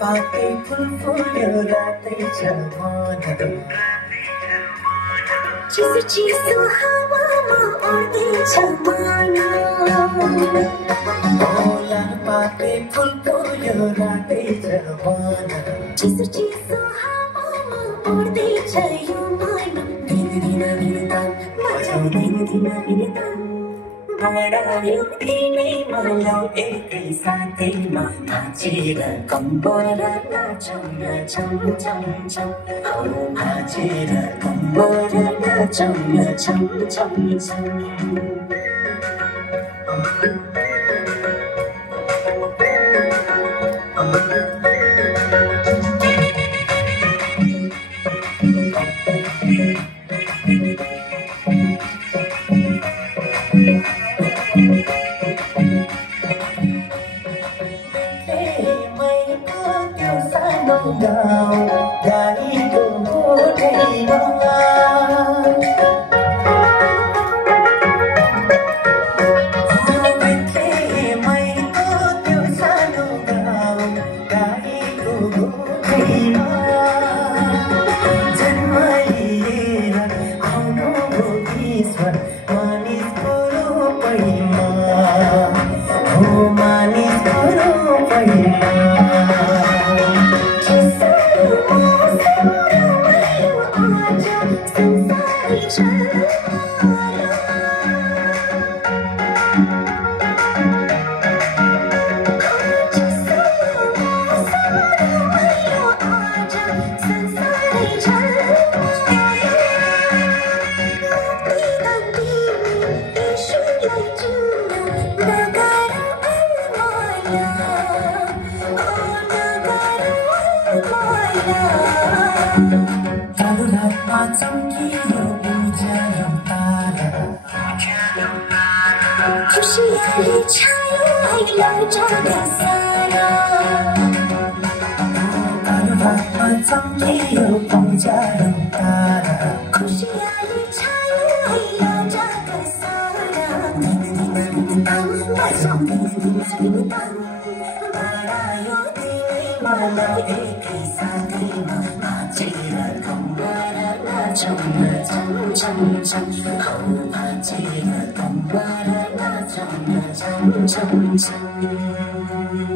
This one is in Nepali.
पाके फुल फुल्यो रातै जवान चिसो चिसो हावामा उड्दैछ मन लाल पाके फुल फुल्यो रातै जवान चिसो चिसो हावामा उड्दैछ यो मन दिन दिन तान दिन दिन तान बढायो तिमी मलाई एकै साथैमा नाचेर कम्बर नाचौँ नाचौँ चम चम नाचेर कम्बर नाचौँ नाचौँ चम चम गाईको गोठैमा मैको त्यो सानो गाउँ गाईको गोठैमा जन्म लिएर आउनुभयो ईश्वर मानिसको रूपैमा हो मानिसको रूपैमा कालुरातमा चम्कियो उज्यालो तारा खुसियाली छायो आइलो जगा सारा कालुरातमा चम्कियो उज्यालो तारा खुसियाली छायो आइलो जगा सारा बढायो तिमी मलाई एकै साथैमा नाचेर कम्बर नाचौँ नाचौँ चम चम नाचेर कम्बर नाचौँ नाचौँ चम चम